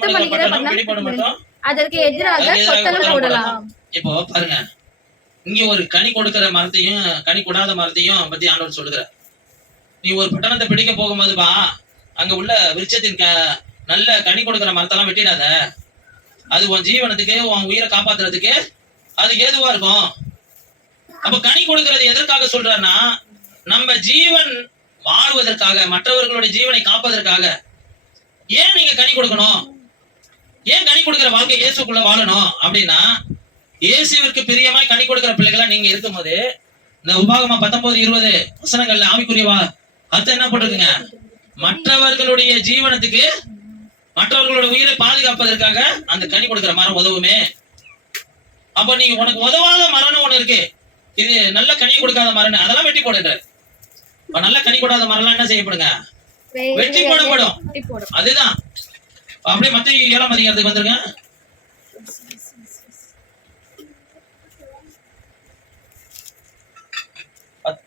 மட்டும் அதற்கு எதிராக கொத்தளம் போடலாம். இப்போ பாருங்க. இங்க ஒரு கனி கொடுக்கிற மரத்தையும் கனி கொடாத மரத்தையும் பத்தி ஆண்டவர் சொல்லுகிறார். நீ ஒரு பட்டணத்தை பிடிக்க போகும்போது பா அங்க உள்ள விருட்சத்தின் நல்ல கனி கொடுக்கிற மரத்தெல்லாம் வெட்டிடாத. அது உன் ஜீவனத்துக்கு உன் உயிரை காப்பாத்துறதுக்கு அது ஏதுவா இருக்கும்? அப்ப கனி கொடுக்கிறது எதற்காக சொல்றாருன்னா நம்ம ஜீவன் வாழ்வதற்காக மற்றவர்களுடைய ஜீவனை காப்பதற்காக. ஏன் நீங்க கனி கொடுக்கணும்? ஏன் கனி கொடுக்கிற வாழ்க்கை இயேசுக்குள்ள வாழணும்? அப்படின்னா இயேசுவிற்கு பிரியமாய் கனி கொடுக்கிற பிள்ளைகளா நீங்க இருக்கும்போது இந்த உபாகமா பத்தொன்பது இருபது வசனங்கள்ல ஆவிக்குரியவா அர்த்தம் என்ன போட்டிருக்குங்க? மற்றவர்களுடைய ஜீவனத்துக்கு மற்றவர்களுடைய உயிரை பாதுகாப்பதற்காக அந்த கனி கொடுக்கிற மரம் உதவுமே. அப்ப நீங்க உனக்கு உதவாத மரம்னு ஒண்ணு இருக்கு. இது நல்ல கனி கொடுக்காத மரம் அதெல்லாம் வெட்டி போடுங்க நல்ல கனி கொடுக்காத மரம்லாம் என்ன செய்யப்படுங்க? வெட்டி போடப்படும். அதுதான். அப்படியே மத்த ஏழாம் அதிகாரத்துக்கு வந்துருங்க. பத்-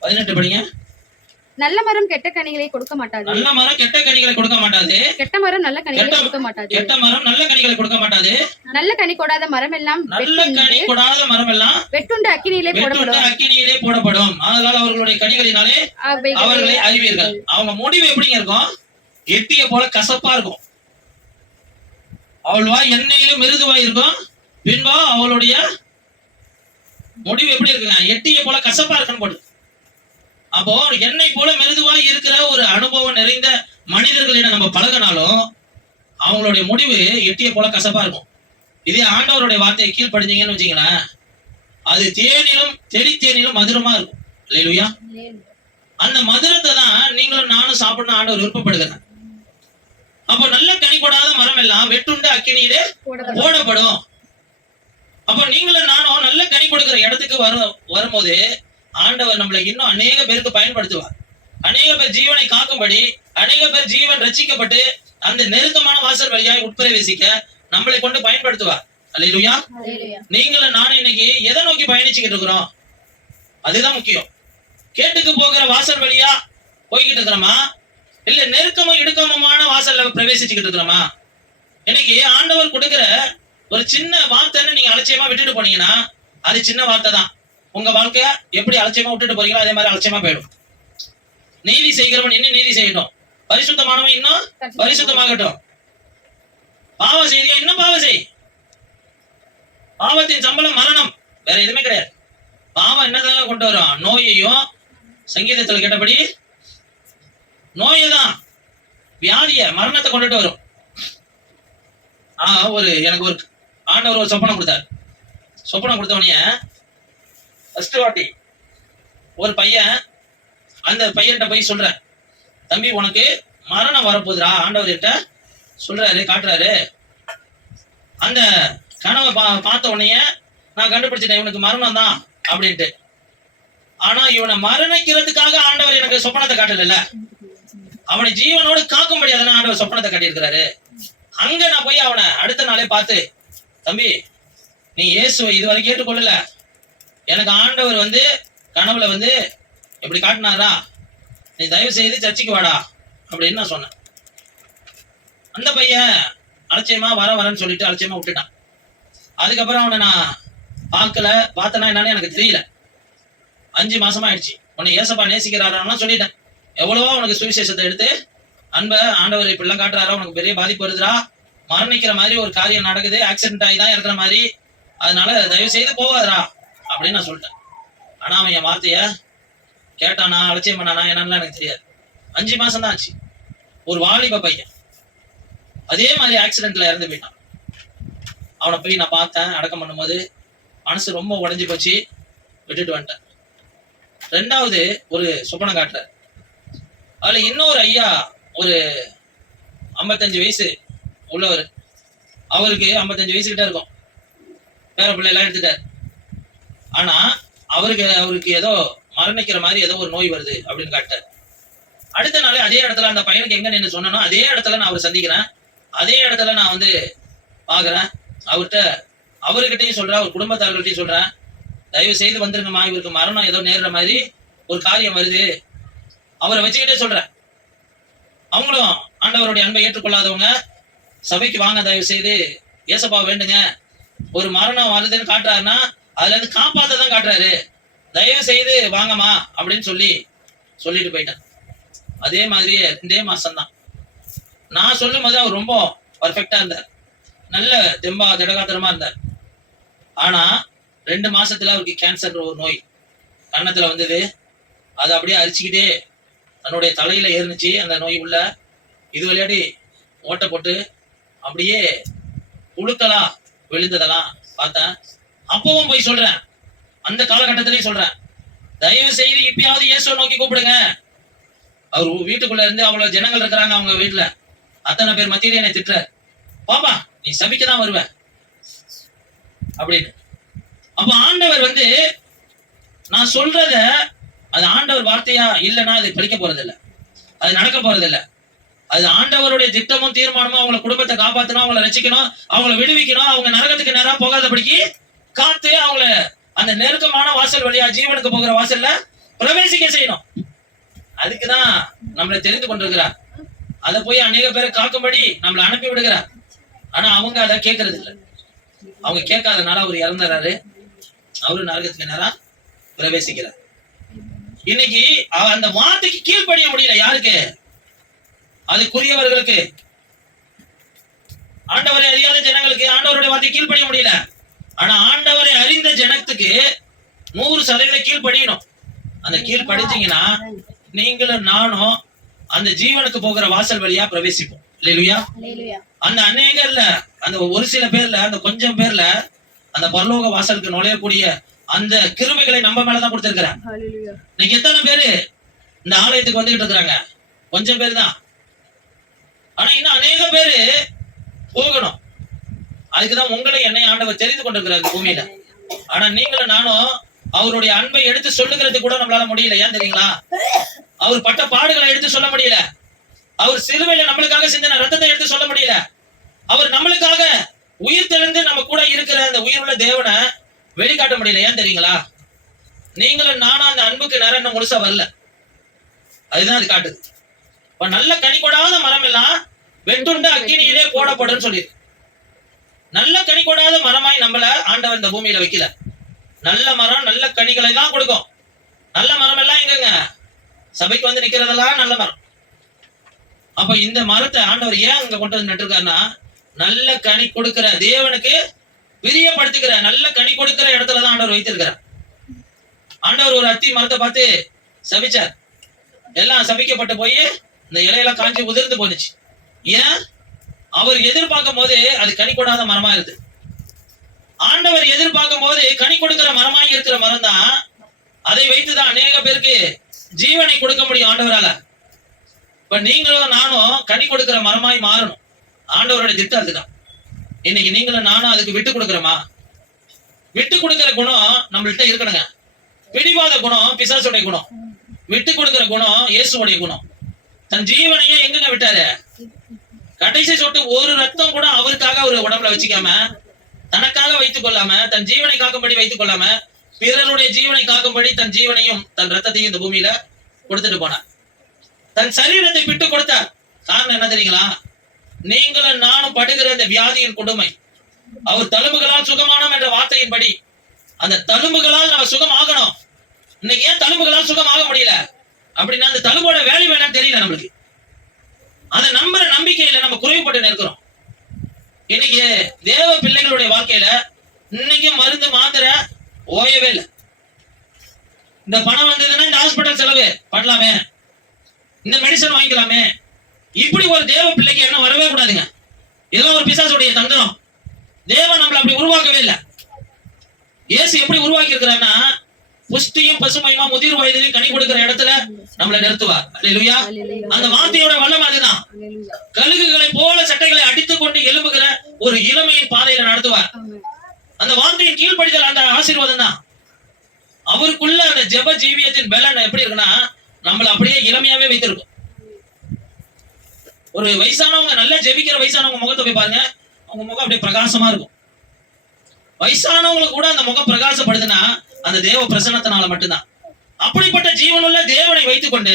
பதினெட்டு படிங்க. நல்ல மரம் கெட்ட கனிகளை கொடுக்க மாட்டாது. நல்ல மரம் கெட்ட கனிகளை கொடுக்க மாட்டாது. கெட்ட மரம் நல்ல கனிகளை கொடுக்க மாட்டாது. கெட்ட மரம் நல்ல கனிகளை கொடுக்க மாட்டாது. நல்ல கனி கொடாத மரம் எல்லாம் நல்ல கனி கொடாத மரம் எல்லாம் வெட்டுண்டு அக்கினியிலே போடப்படும். அக்கினியிலே போடப்படும். அதனால அவர்களுடைய கனிகளினாலே அவர்களை அறிவீர்கள். அவங்க முடிவு எப்படிங்க இருக்கும்? எட்டிய போல கசப்பா இருக்கும். அவள் வாய் எண்ணெயிலும் மிருதுவாய் இருக்கும் பின்பா அவளுடைய முடிவு எப்படி இருக்குங்க எட்டிய போல கசப்பா இருக்குன்னு போட்டு அப்போ எண்ணெய் போல மிருதுவாய் இருக்கிற ஒரு அனுபவம் நிறைந்த மனிதர்களிடம் நம்ம பழகினாலும் அவங்களுடைய முடிவு எட்டிய போல கசப்பா இருக்கும். இதே ஆண்டவருடைய வார்த்தையை கீழ்ப்படிஞ்சீங்கன்னு வச்சுங்களேன். அது தேனிலும் தெளி தேனிலும் மதுரமா இருக்கும். இல்லையா? அந்த மதுரத்தை தான் நீங்களும் நானும் சாப்பிடணும் ஆண்டவர் விருப்பப்படுகிறார். அப்போ நல்ல கனி கொடாத மரம் எல்லாம் வெட்டுண்டு அக்கினியிலே போடப்படும். அப்போ நீங்களும் நானும் நல்ல கனி கொடுக்கிற இடத்துக்கு வரும் வரும்போது ஆண்டவர் நம்மளை இன்னும் அநேக பேருக்கு பயன்படுத்துவார். அநேக பேர் ஜீவனை காக்கும்படி அநேக பேர் ஜீவன் ரட்சிக்கப்பட்டு அந்த நெருக்கமான வாசல் வழியாய் உட்பிரவேசிக்க நம்மளை கொண்டு பயன்படுத்துவார். அல்லையா. நீங்களும் நானும் இன்னைக்கு எதை நோக்கி பயணிச்சுக்கிட்டு இருக்கிறோம்? அதுதான் முக்கியம். கேட்டுக்கு போகிற வாசல் வழியா போய்கிட்டு இருக்கிறோமா? இல்ல நெருக்கமும் இடுக்கமுமான வாசல்ல பிரவேசிச்சுக்கிட்டு இருக்கிறோமா? இன்னைக்கு ஆண்டவர் கொடுக்கிற ஒரு சின்ன வார்த்தைன்னு நீங்க அலட்சியமா விட்டுட்டு போனீங்கன்னா அது சின்ன வார்த்தை தான். உங்க வாழ்க்கைய எப்படி அலட்சியமா விட்டுட்டு போறீங்களோ அதே மாதிரி அலட்சியமா போயிடும். நீதி செய்கிறவன் இன்னும் நீதி செய்யட்டும். பரிசுத்தமானவன் இன்னும் பரிசுத்தமாகட்டும். பாவம் செய்தியா இன்னும் பாவம் செய். பாவத்தின் சம்பளம் மரணம். வேற எதுவுமே கிடையாது. பாவம் என்னதாங்க கொண்டு வரும்? நோயையும் சங்கீதத்துல கேட்டபடி நோயை தான் வியாதிய மரணத்தை கொண்டுட்டு வரும். ஆ ஒரு எனக்கு ஒரு ஆண்டவர் ஒரு சொப்பனம் கொடுத்தார். சொப்பனம் கொடுத்தவனைய ஃபர்ஸ்ட் வாட்டி ஒரு பையன் அந்த பையன்கிட்ட போய் சொல்றேன். தம்பி உனக்கு மரணம் வரப்போகுதுடா. ஆண்டவர் கிட்ட சொல்றாரு காட்டுறாரு. அந்த கனவை பா பார்த்த உடனே நான் கண்டுபிடிச்சிட்டேன் இவனுக்கு மரணம் தான் அப்படின்ட்டு. ஆனா இவனை மரணிக்கிறதுக்காக ஆண்டவர் எனக்கு சொப்பனத்தை காட்டல அவனை ஜீவனோடு காக்கும்படி அதனால ஆண்டவர் சொப்பனத்தை கட்டியிருக்கிறாரு. அங்க நான் போய் அவனை அடுத்த நாளே பார்த்து தம்பி நீ இயேசுவை இது வரைக்கும் ஏற்றுக்கொள்ளல எனக்கு ஆண்டவர் வந்து கனவுல வந்து இப்படி காட்டினாரா? நீ தயவு செய்து சர்ச்சைக்கு வாடா அப்படின்னு நான் சொன்னேன். அந்த பையன் அலட்சியமா வர வரேன்னு சொல்லிட்டு அலட்சியமா விட்டுட்டான். அதுக்கப்புறம் அவனை நான் பார்க்கல பார்த்தனா என்னன்னு எனக்கு தெரியல. அஞ்சு மாசமா ஆயிடுச்சு உன்னை ஏசப்பா நேசிக்கிறாரான்னு சொல்லிட்டேன். எவ்வளவோ உனக்கு சுவிசேஷத்தை எடுத்து அன்பை ஆண்டவர் இப்படிலாம் காட்டுறாரா உனக்கு பெரிய பாதிப்பு வருதுடா. மரணிக்கிற மாதிரி ஒரு காரியம் நடக்குது ஆக்சிடென்ட் ஆகி தான் இருக்கிற மாதிரி. அதனால தயவு செய்து போவாதரா அப்படின்னு நான் சொல்லிட்டேன். ஆனா அவன் என் வார்த்தைய கேட்டானா அலட்சியம் பண்ணானா என்னன்னு எனக்கு தெரியாது. அஞ்சு மாசம் தான் ஆச்சு. ஒரு வாலிப பையன். அதே மாதிரி ஆக்சிடென்ட்ல இறந்து போயிட்டான். அவனை போய் நான் பார்த்தேன் அடக்கம் பண்ணும்போது மனசு ரொம்ப உடஞ்சி போச்சு. விட்டுட்டு வந்துட்டேன். ரெண்டாவது ஒரு சுப்பனை காட்டுறார். அதுல இன்னொரு ஐயா ஒரு ஐம்பத்தஞ்சு வயசு உள்ளவர். அவருக்கு ஐம்பத்தஞ்சு வயசு கிட்ட இருக்கும். பேர பிள்ளைலாம் எடுத்துட்டார். ஆனா அவருக்கு அவருக்கு ஏதோ மரணிக்கிற மாதிரி ஏதோ ஒரு நோய் வருது அப்படின்னு காட்டார் அடுத்த நாளே அதே இடத்துல அந்த பையனுக்கு எங்க நின்று சொன்னனோ அதே இடத்துல நான் அவரை சந்திக்கிறேன். அதே இடத்துல நான் வந்து பாக்குறேன் அவர்கிட்ட அவர்கிட்டயும் சொல்றேன் அவர் குடும்பத்தார்கள்ட்டையும் சொல்றேன். தயவு செய்து வந்துருங்கம்மா இவருக்கு மரணம் ஏதோ நேர்ற மாதிரி ஒரு காரியம் வருது. அவரை வச்சுக்கிட்டே சொல்றேன். அவங்களும் ஆண்டவருடைய அன்பை ஏற்றுக்கொள்ளாதவங்க சபைக்கு வாங்க தயவு செய்து ஏசப்பா வேண்டுங்க. ஒரு மரணம் வருதுன்னு காட்டுறாருன்னா அதுல இருந்து காப்பாத்த தான் காட்டுறாரு. தயவு செய்து வாங்கம்மா அப்படின்னு சொல்லி சொல்லிட்டு போயிட்டேன் அதே மாதிரி ரெண்டே மாசம்தான். நான் சொல்லும் போது அவர் ரொம்ப பர்ஃபெக்டா இருந்தார். நல்ல தெம்பா திடகாத்திரமா இருந்தார். ஆனா ரெண்டு மாசத்துல அவருக்கு கேன்சர் ஒரு நோய் கன்னத்துல வந்தது. அதை அப்படியே அரிச்சுக்கிட்டே தன்னுடைய தலையில ஏறிச்சு அந்த நோய் உள்ள. இது விளையாடி ஓட்டை போட்டு அப்படியே புழுக்களா விழுந்ததெல்லாம் பார்த்தேன். அப்பவும் போய் சொல்றேன். அந்த காலகட்டத்திலையும் சொல்றேன். தயவு செய்து இப்பயாவது இயேசுவை நோக்கி கூப்பிடுங்க. அவர் வீட்டுக்குள்ள இருந்து அவ்வளவு ஜனங்கள் இருக்கிறாங்க அவங்க வீட்டுல. அத்தனை பேர் மத்தியில என்னை திட்டுற பாப்பா நீ சபிக்க தான் வருவ. அப்படின்னு. அப்ப ஆண்டவர் வந்து நான் சொல்றத அது ஆண்டவர் வார்த்தையா இல்லைன்னா அது படிக்க போறதில்ல. அது நடக்க போறதில்ல. அது ஆண்டவருடைய திட்டமும் தீர்மானமும் அவங்கள குடும்பத்தை காப்பாற்றணும் அவங்கள ரசிக்கணும் அவங்கள விடுவிக்கணும் அவங்க நரகத்துக்கு நேராக போகாதபடிக்கு காத்து அவங்கள அந்த நெருக்கமான வாசல் வழியா ஜீவனுக்கு போகிற வாசல்ல பிரவேசிக்க செய்யணும். அதுக்குதான் நம்மளை தெரிந்து கொண்டிருக்கிறார். அதை போய் அநேக பேரை காக்கும்படி நம்மளை அனுப்பி விடுகிறார். ஆனா அவங்க அதை கேட்கறது இல்லை அவங்க கேட்காதனால அவர் இறந்துறாரு. அவரு நரகத்துக்கு நேரம் பிரவேசிக்கிறார். இன்னைக்கு அந்த வார்த்தைக்கு கீழ்ப்படிய முடியல யாருக்கு? அதுக்குரியவர்களுக்கு. ஆண்டவரை அறியாத ஜனங்களுக்கு ஆண்டவருடைய வார்த்தை கீழ்ப்படிய முடியல. ஆனா ஆண்டவரை அறிந்த ஜனத்துக்கு நூறு சதவீதம் கீழ்ப்படியணும். அந்த கீழ்ப்படிச்சீங்கன்னா நீங்களும் நானும் அந்த ஜீவனுக்கு போகிற வாசல் வழியா பிரவேசிப்போம். இல்லையா அந்த அநேகர்ல அந்த ஒரு சில பேர்ல அந்த கொஞ்சம் பேர்ல அந்த பரலோக வாசலுக்கு நுழையக்கூடிய அந்த கிருமைகளை நம்ம மேலதான் கொடுத்திருக்கிறார் இன்னைக்கு எத்தனை பேரு இந்த ஆலயத்துக்கு வந்துகிட்டு இருக்கிறாங்க? கொஞ்சம் பேர் தான் ஆனா இன்னும் அநேக பேரு போகணும். அதுக்குதான் உங்களை என்னை ஆண்டவர் தெரிந்து கொண்டிருக்கிறார் பூமியில. ஆனா நீங்களும் நானும் அவருடைய அன்பை எடுத்து சொல்லுகிறது கூட நம்மளால முடியல. ஏன் தெரியுங்களா? அவர் பட்ட பாடுகளை எடுத்து சொல்ல முடியல. அவர் சிலுவையில நம்மளுக்காக சிந்தின ரத்தத்தை எடுத்து சொல்ல முடியல. அவர் நம்மளுக்காக உயிர் தெளிந்து நம்ம கூட இருக்கிற அந்த உயிருள்ள தேவனை வெளிக்காட்ட முடியல. ஏன் தெரியுங்களா? நீங்களும் நானும் அந்த அன்புக்கு நேரம் இன்னும் முழுசா வரல. அதுதான் அது காட்டுது. இப்ப நல்ல கனி கொடாத மரம் எல்லாம் வெட்டுண்டு அக்கினியிலே போடப்படும் சொல்லி நல்ல கனி கொடாத மரமாய் நம்மள ஆண்டவர் இந்த பூமியில வைக்கல. நல்ல மரம் நல்ல கனிகளை தான் கொடுக்கும். நல்ல மரம் எல்லாம் எங்கங்க? சபைக்கு வந்து நிக்கிறதெல்லாம் நல்ல மரம். அப்ப இந்த மரத்தை ஆண்டவர் ஏன் அங்க கொண்டு வந்து நட்டுருக்காருன்னா நல்ல கனி கொடுக்கிற தேவனுக்கு விரியப்படுத்துகிற நல்ல கனி கொடுக்கிற இடத்துல தான் ஆண்டவர் வைத்திருக்கிறார். ஆண்டவர் ஒரு அத்தி மரத்தை பார்த்து சபிச்சார். எல்லாம் சபிக்கப்பட்டு போய் இந்த இலையெல்லாம் காஞ்சி உதிர்ந்து போனுச்சு ஏன் அவர் எதிர்பார்க்கும் போது அது கனி கொடாத மரமா இருக்கு. ஆண்டவர் எதிர்பார்க்கும் போது கனி கொடுக்கிற மரமாய் இருக்கிற மரம் தான் அதை வைத்துதான் அநேக பேருக்கு ஜீவனை கொடுக்க முடியும் ஆண்டவரால. இப்ப நீங்களும் நானும் கனி கொடுக்கிற மரமாய் மாறணும். ஆண்டவருடைய திட்டம் அதுதான் இன்னைக்கு நீங்களும் நானும் அதுக்கு விட்டு கொடுக்குறோமா? விட்டு கொடுக்கிற குணம் நம்மள்ட்ட இருக்கணுங்க. பிடிவாத குணம் பிசாசுடைய குணம். விட்டு கொடுக்கிற குணம் இயேசுடைய குணம். தன் ஜீவனையே எங்கங்க விட்டாரு? கடைசி சொட்டு ஒரு ரத்தம் கூட அவருக்காக அவர் உடம்புல வச்சுக்காம தனக்காக வைத்துக் கொள்ளாம தன் ஜீவனை காக்கும்படி வைத்துக் கொள்ளாம பிறருடைய ஜீவனை காக்கும்படி தன் ஜீவனையும் தன் ரத்தத்தையும் இந்த பூமியில கொடுத்துட்டு போனார். தன் சரீரத்தை விட்டு கொடுத்தார். காரணம் என்ன தெரியுங்களா? நீங்களும் நானும் படுகிற இந்த வியாதியின் கொடுமை. அவர் தழும்புகளால் சுகமானோம் என்ற வார்த்தையின்படி அந்த தழும்புகளால் நம்ம சுகம் ஆகணும் இன்னைக்கு ஏன் தழும்புகளால் சுகம் ஆக முடியல? அப்படின்னா அந்த தழும்போட வேல்யூ என்னன்னு தெரியல நம்மளுக்கு. அதை நம்புற நம்பிக்கையில நம்ம குறைவுபட்டு நிற்கிறோம். இன்னைக்கு தேவ பிள்ளைகளுடைய வாழ்க்கையில இன்னைக்கு மருந்து மாத்திரை ஓயவே இல்லை. இந்த பணம் வந்ததுன்னா இந்த ஹாஸ்பிட்டல் செலவு பண்ணலாமே. இந்த மெடிசன் வாங்கிக்கலாமே. இப்படி ஒரு தேவ பிள்ளைக்கு என்ன வரவே கூடாதுங்க. இதெல்லாம் ஒரு பிசாசுடைய தந்திரம். தேவன் நம்மளை அப்படி உருவாக்கவே இல்லை. இயேசு எப்படி உருவாக்கி இருக்கிறாருன்னா புஷ்டியும் பசுமையுமா முதிர் வயதிலையும் கனி கொடுக்கிற இடத்துல நம்மளை நிறுத்துவார். அல்லேலூயா அந்த வார்த்தையோட வல்லம் அதுதான். கழுகுகளை போல சட்டைகளை அடித்துக் கொண்டு எழும்புகிற ஒரு இளமையின் பாதையில நடத்துவார். அந்த வார்த்தையின் கீழ்ப்படிதல் அந்த ஆசீர்வாதம் தான். அவருக்குள்ள அந்த ஜெப ஜீவியத்தின் பலன் எப்படி இருக்குன்னா நம்மள அப்படியே இளமையாவே வைத்திருக்கும். ஒரு வயசானவங்க நல்லா ஜெபிக்கிற வயசானவங்க முகத்தை போய் பாருங்க. அவங்க முகம் அப்படியே பிரகாசமா இருக்கும். வயசானவங்களுக்கு கூட அந்த முகம் பிரகாசப்படுதுன்னா அந்த தேவ பிரசன்னத்தினால மட்டும்தான். அப்படிப்பட்ட ஜீவனுள்ள தேவனை வைத்துக்கொண்டு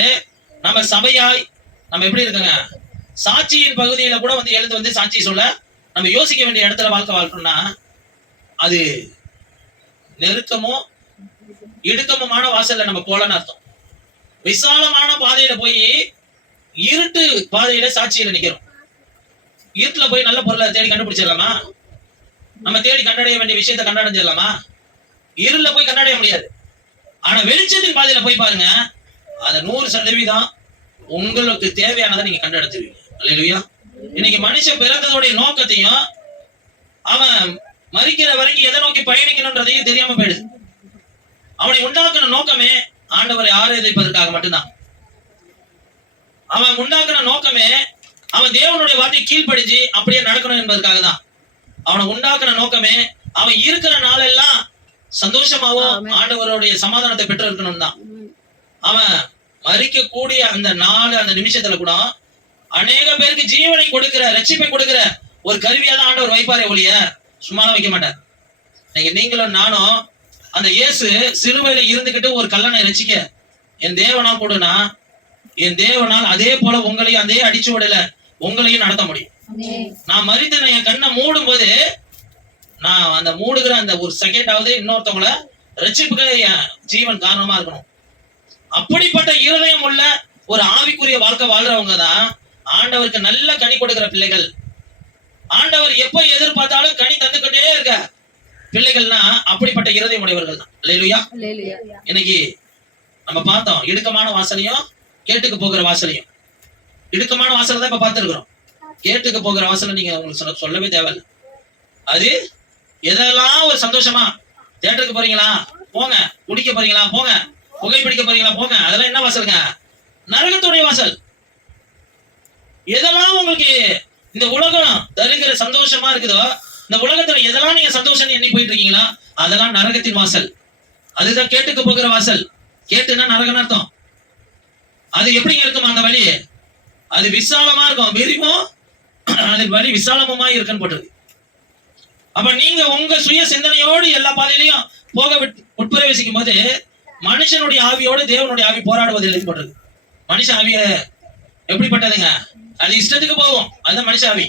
நம்ம சபையாய் நம்ம எப்படி இருக்குங்க? சாட்சியின் பகுதியில கூட வந்து எழுந்து வந்து சாட்சி சொல்ல நம்ம யோசிக்க வேண்டிய இடத்துல வாழ்க்கை வாழ்க்கணும்னா அது நெருக்கமும் இடுக்கமுமான வாசல்ல நம்ம போலன்னு அர்த்தம். விசாலமான பாதையில போய் இருட்டு பாதையில சாட்சியில நிக்கிறோம். இருட்டுல போய் நல்ல பொருளை தேடி கண்டுபிடிச்சிடலாமா? நம்ம தேடி கண்டடைய வேண்டிய விஷயத்தை கண்டடைஞ்சிடலாமா? இருள போய் கண்டடைய முடியாது. ஆனா வெளிச்சத்தின் பாதையில போய் பாருங்க அது நூறு சதவீதம் உங்களுக்கு தேவையானதை நீங்க கண்டெடுத்துருவீங்க அல்லையா இன்னைக்கு மனுஷன் பிறந்ததோடைய நோக்கத்தையும் அவன் மறிக்கிற வரைக்கும் எதை நோக்கி பயணிக்கணும்ன்றதையும் தெரியாம போயிடுது. அவனை உண்டாக்குன நோக்கமே ஆண்டவரை ஆராதிப்பதற்காக மட்டும்தான். அவன் உண்டாக்குன நோக்கமே அவன் தேவனுடைய வார்த்தை கீழ்ப்படிஞ்சு அப்படியே நடக்கணும் என்பதற்காக தான் அவனை உண்டாக்குன நோக்கமே அவன் இருக்கிற நாளெல்லாம் சந்தோஷமாவும். ஆண்டவருடைய சமாதானத்தை பெற்று இருக்கணும் தான் அவன் மறிக்கக்கூடிய அந்த நாள் அந்த நிமிஷத்துல கூட அநேக பேருக்கு ஜீவனை கொடுக்கிற ரட்சிப்பை கொடுக்கிற ஒரு கருவியா தான் ஆண்டவர் வைப்பாரே ஒழிய சும்மாலாம் வைக்க மாட்டார். நீங்க நீங்களும் நானும் அந்த இயேசு சிறுவையில இருந்துகிட்டு ஒரு கல்லனை ரசிக்க என் தேவனால் கொடுனா என் தேவனால் அதே போல உங்களையும் அதே அடிச்சு விடல உங்களையும் நடத்த முடியும். நான் மறித்து நான் என் கண்ணை மூடும் போது நான் அந்த மூடுகிற அந்த ஒரு செகண்டாவது இன்னொருத்தவங்கள ரட்சிப்புக்கு என் ஜீவன் காரணமா இருக்கணும். அப்படிப்பட்ட இருதயம் உள்ள ஒரு ஆவிக்குரிய வாழ்க்கை வாழ்றவங்க தான் ஆண்டவருக்கு நல்ல கனி கொடுக்கிற பிள்ளைகள். ஆண்டவர் எப்ப எதிர்பார்த்தாலும் கனி தந்துக்கிட்டே இருக்க பிள்ளைகள்னா அப்படிப்பட்ட இருதயம் உடையவர்கள் தான். இல்லையா. இன்னைக்கு நம்ம பார்த்தோம் இடுக்கமான வாசலையும் கேட்டுக்கு போகிற வாசலையும். இடுக்கமான வாசலை தான் இப்ப பார்த்துருக்குறோம். கேட்டுக்கு போகிற வாசலை நீங்க உங்களுக்கு சொல்லவே தேவையில்ல. அது எதெல்லாம் ஒரு சந்தோஷமா? தேட்டருக்கு போறீங்களா? போங்க. குடிக்க போறீங்களா? போங்க. புகைப்பிடிக்க போறீங்களா? போங்க. அதெல்லாம் என்ன வாசலுங்க? நரகத்துடைய வாசல். எதெல்லாம் உங்களுக்கு இந்த உலகம் தருகிற சந்தோஷமா இருக்குதோ இந்த உலகத்துல எதெல்லாம் நீங்க சந்தோஷம் எண்ணி போயிட்டு இருக்கீங்களா அதெல்லாம் நரகத்தின் வாசல். அதுதான் கேட்டுக்கு போகிற வாசல். கேட்டுன்னா நரகன்னு அர்த்தம். அது எப்படிங்க இருக்கும் அந்த வழி அது விசாலமா இருக்கும். விரிவும் அது வழி விசாலமுமா இருக்குன்னு அப்ப நீங்க உங்க சுய சிந்தனையோடு எல்லா பாதையிலையும் போக விட்- உட்பிரவேசிக்கும் போது மனுஷனுடைய ஆவியோடு தேவனுடைய ஆவி போராடுவது எழுதி போட்டிருக்கு மனுஷ ஆவிய எப்படிப்பட்டதுங்க? அது இஷ்டத்துக்கு போகும். அதுதான் மனுஷ ஆவி.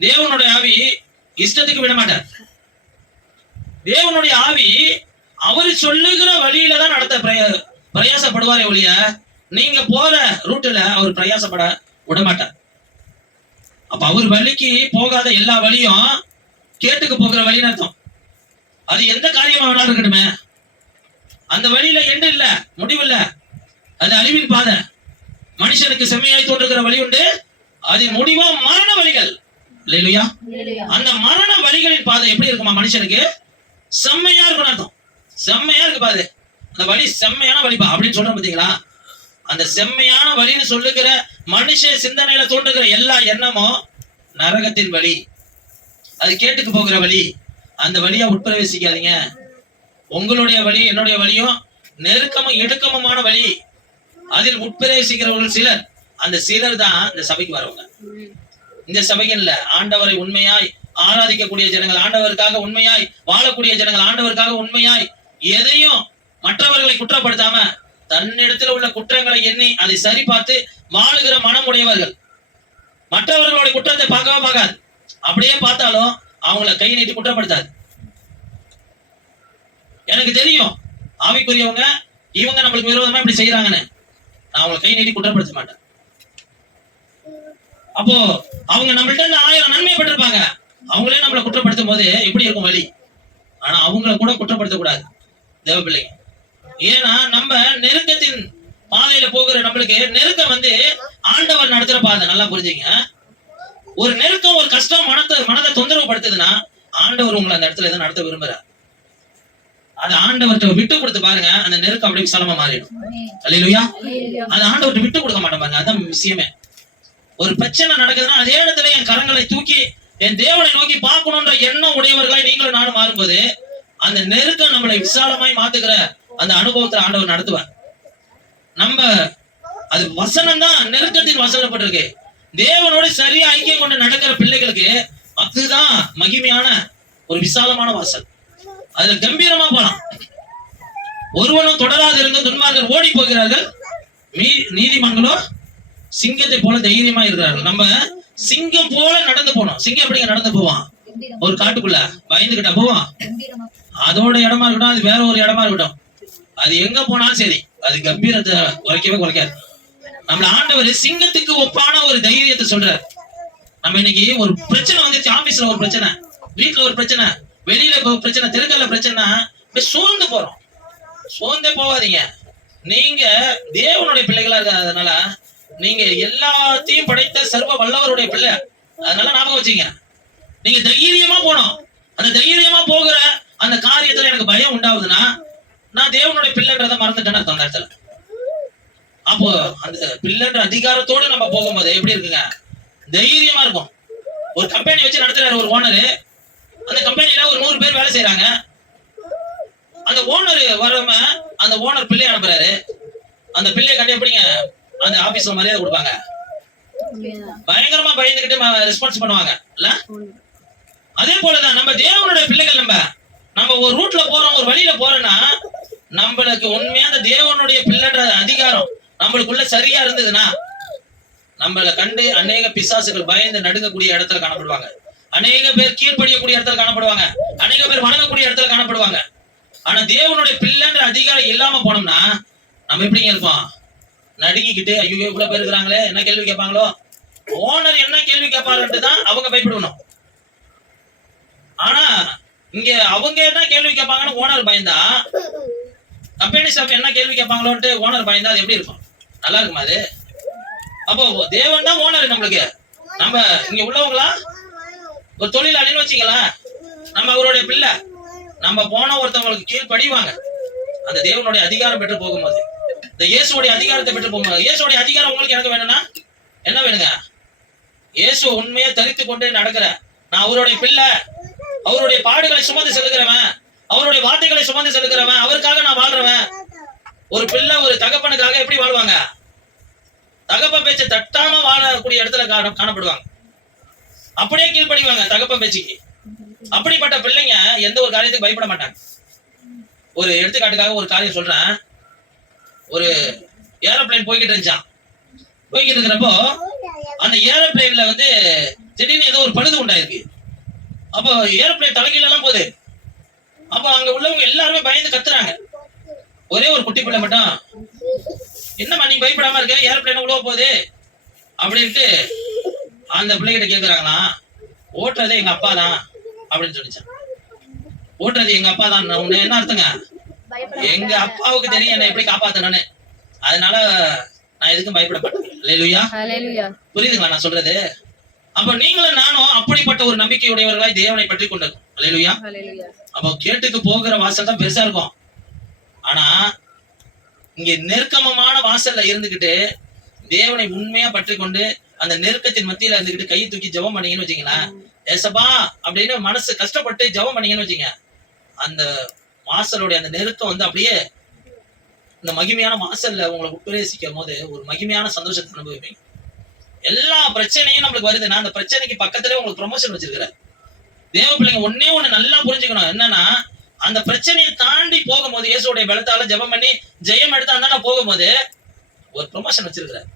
தேவனுடைய ஆவி இஷ்டத்துக்கு விட மாட்டார். தேவனுடைய ஆவி அவர் சொல்லுகிற வழியில தான் நடத்த பிரய- பிரயாசப்படுவாரே ஒழிய நீங்க போற ரூட்டுல அவர் பிரயாசப்பட விட மாட்டார் அப்ப அவர் வழிக்கு போகாத எல்லா வழியும் கேட்டுக்கு போகிற வழின்னு அர்த்தம். அது எந்த காரியமா வேணாலும் இருக்கட்டுமே. அந்த வழியில எண்டு இல்ல முடிவு இல்ல. அது அழிவின் பாதை. மனுஷனுக்கு செம்மையாய் தோன்றுகிற வழி உண்டு. அதன் முடிவோ மரண வழிகள். இல்லையா? அந்த மரண வழிகளின் பாதை எப்படி இருக்குமா மனுஷனுக்கு? செம்மையா இருக்கும் அர்த்தம். செம்மையா இருக்கு பாது அந்த வழி செம்மையான வழிபா அப்படின்னு சொல்றோம் பாத்தீங்களா? அந்த செம்மையான வழின்னு சொல்லுகிற மனுஷ சிந்தனையில தோன்றுகிற எல்லா எண்ணமும் நரகத்தின் வழி. அது கேட்டுக்கு போகிற வழி. அந்த வழியா உட்பிரவேசிக்காதீங்க. உங்களுடைய வழி என்னுடைய வழியும் நெருக்கமும் இடுக்கமுமான வழி. அதில் உட்பிரவேசிக்கிறவர்கள் சிலர். அந்த சிலர் தான் இந்த சபைக்கு வரவங்க. இந்த சபைக்கு ஆண்டவரை உண்மையாய் ஆராதிக்கக்கூடிய ஜனங்கள் ஆண்டவருக்காக உண்மையாய் வாழக்கூடிய ஜனங்கள் ஆண்டவருக்காக உண்மையாய் எதையும் மற்றவர்களை குற்றப்படுத்தாம தன்னிடத்தில் உள்ள குற்றங்களை எண்ணி அதை சரி பார்த்து மாளுகிற மனம் உடையவர்கள் மற்றவர்களுடைய குற்றத்தை பார்க்கவே பார்க்காது. அப்படியே பார்த்தாலும் அவங்கள கை நீட்டி குற்றப்படுத்தாது. எனக்கு தெரியும் ஆவிக்குரியவங்க இவங்க நம்மளுக்கு விரோதமா இப்படி செய்யறாங்கன்னு நான் அவங்களை கை நீட்டி குற்றப்படுத்த மாட்டேன். அப்போ அவங்க நம்மள்ட்ட இருந்து ஆயிரம் நன்மை பெற்றிருப்பாங்க. அவங்களே நம்மளை குற்றப்படுத்தும் போது எப்படி இருக்கும் வழி? ஆனா அவங்கள கூட குற்றப்படுத்தக்கூடாது. தேவ பிள்ளைங்க ஏன்னா நம்ம நெருக்கத்தின் பாதையில போகிற நம்மளுக்கு நெருக்கம் வந்து ஆண்டவர் நடத்துற பாதை. நல்லா புரிஞ்சுங்க. ஒரு நெருக்கம் ஒரு கஷ்டம் மனத்தை மனதை தொந்தரவு படுத்துதுன்னா ஆண்டவர் உங்களை அந்த இடத்துல எதை நடத்த விரும்புறார். அது ஆண்டவர்கிட்ட விட்டு கொடுத்து பாருங்க அந்த நெருக்கம் அப்படியே விசாலமா மாறிடும். அல்லையா அது ஆண்டவர்கிட்ட விட்டு கொடுக்க மாட்டேன் பாருங்க அதான் விஷயமே. ஒரு பிரச்சனை நடக்குதுன்னா அதே இடத்துல என் கரங்களை தூக்கி என் தேவனை நோக்கி பார்க்கணுன்ற எண்ணம் உடையவர்களாய் நீங்களும் நானும் மாறும்போது அந்த நெருக்கம் நம்மளை விசாலமாய் மாத்துக்கிற அந்த அனுபவத்தை ஆண்டவர் நடத்துவார். நம்ம அது வசனம் தான் நெருக்கத்தின் வசனப்பட்டிருக்கு. தேவனோட சரியா ஐக்கியம் கொண்டு நடக்கிற பிள்ளைகளுக்கு அதுதான் மகிமையான ஒரு விசாலமான வாசல். அதுல கம்பீரமா போலாம். ஒருவனும் தொடராது இருந்து துன்மார்கள் ஓடி போகிறார்கள். மீ நீதிமன்களோ சிங்கத்தை போல தைரியமா இருக்கிறார்கள். நம்ம சிங்கம் போல நடந்து போனோம். சிங்கம் எப்படிங்க நடந்து போவான்? ஒரு காட்டுக்குள்ள பயந்துகிட்டா போவான்? அதோட இடமா இருக்கட்டும் அது வேற ஒரு இடமா இருக்கட்டும். அது எங்க போனாலும் சரி அது கம்பீரத்தை குறைக்கவே குறைக்காது. நம்மள ஆண்டவர் சிங்கத்துக்கு ஒப்பான ஒரு தைரியத்தை சொல்றாரு. நம்ம இன்னைக்கு ஒரு பிரச்சனை வந்துச்சு ஆபீஸ்ல ஒரு பிரச்சனை வீட்டுல ஒரு பிரச்சனை வெளியில இப்போ பிரச்சனை தெருக்கல்ல பிரச்சனை சோர்ந்து போறோம். சோர்ந்தே போகாதீங்க. நீங்க தேவனுடைய பிள்ளைகளா இருக்கிறதுனால நீங்க எல்லாத்தையும் படைத்த சர்வ வல்லவருடைய பிள்ளை. அதனால ஞாபகம் வச்சுங்க. நீங்க தைரியமா போனோம் அந்த தைரியமா போகிற அந்த காரியத்துல எனக்கு பயம் உண்டாகுதுன்னா நான் தேவனுடைய பிள்ளைன்றதை மறந்துட்டேன்னு அந்த இடத்துல. அப்போ அந்த பிள்ளைன்ற அதிகாரத்தோடு நம்ம போகும்போது எப்படி இருக்குங்க? தைரியமா இருக்கும். ஒரு கம்பெனி வச்சு நடத்துறாரு ஒரு ஓனரு அந்த கம்பெனியில ஒரு நூறு பேர் வேலை செய்யறாங்க அந்த ஓனர் வரவங்க அந்த ஓனர் பிள்ளைய அனுப்புறாரு. அந்த பிள்ளைய கண்டு எப்படிங்க? அந்த ஆபீஸ்ல மரியாதை கொடுப்பாங்க. பயங்கரமா பயந்துகிட்டு ரெஸ்பான்ஸ் பண்ணுவாங்க. இல்ல? அதே போலதான் நம்ம தேவனுடைய பிள்ளைகள் நம்ம நம்ம ஒரு ரூட்ல போறோம் ஒரு வழியில போறோம்னா நம்மளுக்கு உண்மையா அந்த தேவனுடைய பிள்ளைன்ற அதிகாரம் நம்மளுக்குள்ள சரியா இருந்ததுன்னா நம்மள கண்டு அநேக பிசாசுகள் பயந்து நடுங்கக்கூடிய இடத்துல காணப்படுவாங்க. அநேக பேர் கீழ்ப்படியக்கூடிய இடத்துல காணப்படுவாங்க. அநேக பேர் வணங்கக்கூடிய இடத்துல காணப்படுவாங்க. ஆனா தேவனுடைய பிள்ளைன்ற அதிகாரம் இல்லாம போனோம்னா நம்ம எப்படிங்க இருப்போம்? நடுங்கிக்கிட்டு ஐயோ இவ்வளவு பேர் இருக்கிறாங்களே என்ன கேள்வி கேட்பாங்களோ? ஓனர் என்ன கேள்வி கேட்பாருன்ட்டு தான் அவங்க பயப்படணும் ஆனா இங்க அவங்க என்ன கேள்வி கேட்பாங்கன்னு ஓனர் பயந்தா கம்பெனி ஸ்டாஃப் என்ன கேள்வி கேட்பாங்களோன்ட்டு ஓனர் பயந்தா அது எப்படி இருக்கும்? நல்லா இருக்குமா அது? அப்போ தேவன் தான் ஓனர் நம்மளுக்கு. நம்ம இங்க உள்ளவங்களா? ஒரு தொழிலாளின்னு வச்சுக்கலாம் நம்ம அவருடைய பிள்ளை. நம்ம போன ஒருத்தவங்களுக்கு கீழ் படிவாங்க அந்த தேவனுடைய அதிகாரம் பெற்று போகும்போது. இந்த இயேசுடைய அதிகாரத்தை பெற்று போகும்போது. இயேசுடைய அதிகாரம் உங்களுக்கு எனக்கு வேணும்னா என்ன வேணுங்க? இயேசு உண்மையை தரித்து கொண்டு நடக்கிற நான் அவருடைய பிள்ளை அவருடைய பாடுகளை சுமந்து செலுக்கிறவன் அவருடைய வார்த்தைகளை சுமந்து செலுக்கிறவன் அவருக்காக நான் வாழ்றவன். ஒரு பிள்ளை ஒரு தகப்பனுக்காக எப்படி வாழ்வாங்க? தகப்பன் பேச்சை தட்டாம வாழக்கூடிய இடத்துல காண- காணப்படுவாங்க. அப்படியே கீழ்படிவாங்க தகப்பன் பேச்சுக்கு. அப்படிப்பட்ட பிள்ளைங்க எந்த ஒரு காரியத்துக்கு பயப்பட மாட்டாங்க. ஒரு எடுத்துக்காட்டுக்காக ஒரு காரியம் சொல்றேன். ஒரு ஏரோப்ளேன் போய்கிட்டு இருந்துச்சான் போய்கிட்டு இருக்கிறப்போ அந்த ஏரோப்ளேன்ல வந்து திடீர்னு ஏதோ ஒரு பழுது உண்டாயிருக்கு. அப்போ ஏரோப்ளேன் தலைகீழெல்லாம் போகுது. அப்போ அங்க உள்ளவங்க எல்லாருமே பயந்து கத்துறாங்க. ஒரே ஒரு குட்டி பிள்ளை மட்டும் என்னம்மா நீ பயப்படாம இருக்க? ஏரோப்ளேன் உள்ள போகுது? அப்படின்ட்டு அந்த பிள்ளைகிட்ட கேக்குறாங்களாம் ஓட்டுறதே எங்க அப்பா தான் அப்படின்னு சொல்லிச்சான். ஓட்டுறது எங்க அப்பா தான் உன்னை என்ன அர்த்தங்க? எங்க அப்பாவுக்கு தெரியும் என்ன எப்படி காப்பாத்தணும்னு. அதனால நான் எதுக்கும் பயப்பட மாட்டேன் இல்லையா ஹalleluya. புரியுதுங்களா நான் சொல்றது? அப்ப நீங்களும் நானும் அப்படிப்பட்ட ஒரு நம்பிக்கையுடையவர்களாய் தேவனை பற்றி இல்லையா ஹalleluya. அப்போ கேட்டுக்கு போகிற வாசல் தான் பெருசா இருக்கும். ஆனா இங்க நெருக்கமமான வாசல்ல இருந்துகிட்டு தேவனை உண்மையா பற்றி கொண்டு அந்த நெருக்கத்தின் மத்தியில இருந்துகிட்டு கையை தூக்கி ஜெபம் பண்ணீங்கன்னு வச்சுங்களேன். ஏசப்பா அப்படின்னு மனசு கஷ்டப்பட்டு ஜெபம் பண்ணீங்கன்னு வச்சுங்க. அந்த வாசலுடைய அந்த நெருக்கம் வந்து அப்படியே இந்த மகிமையான வாசல்ல உங்களை உட்பிரவேசிக்கும் போது ஒரு மகிமையான சந்தோஷத்தை அனுபவிப்பீங்க. எல்லா பிரச்சனையும் நம்மளுக்கு வருதுன்னா அந்த பிரச்சனைக்கு பக்கத்துல உங்களுக்கு ப்ரொமோஷன் வச்சிருக்கிறார். தேவ பிள்ளைங்க ஒன்னே ஒண்ணு நல்லா புரிஞ்சுக்கணும். என்னன்னா அந்த பிரச்சனையை தாண்டி போகும்போது இயேசுடைய பலத்தால ஜெபம் பண்ணி ஜெயம் எடுத்து போகும்போது ஒரு ப்ரொமோஷன் வச்சிருக்கிறார்.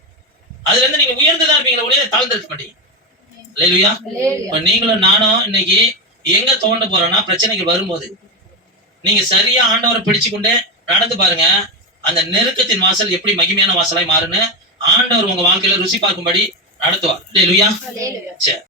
அதுல இருந்து நீங்க உயர்ந்துதான் இருப்பீங்களா? ஒளிய தாழ்ந்திருக்க மாட்டீங்க. இல்லையா இப்ப நீங்களும் நானும் இன்னைக்கு எங்க தோண்ட போறோம்னா பிரச்சனைகள் வரும்போது நீங்க சரியா ஆண்டவரை பிடிச்சு கொண்டு நடந்து பாருங்க. அந்த நெருக்கத்தின் வாசல் எப்படி மகிமையான வாசலாய் மாறுன்னு ஆண்டவர் உங்க வாழ்க்கையில ருசி பார்க்கும்படி நடத்துவார். இல்லையா சரி.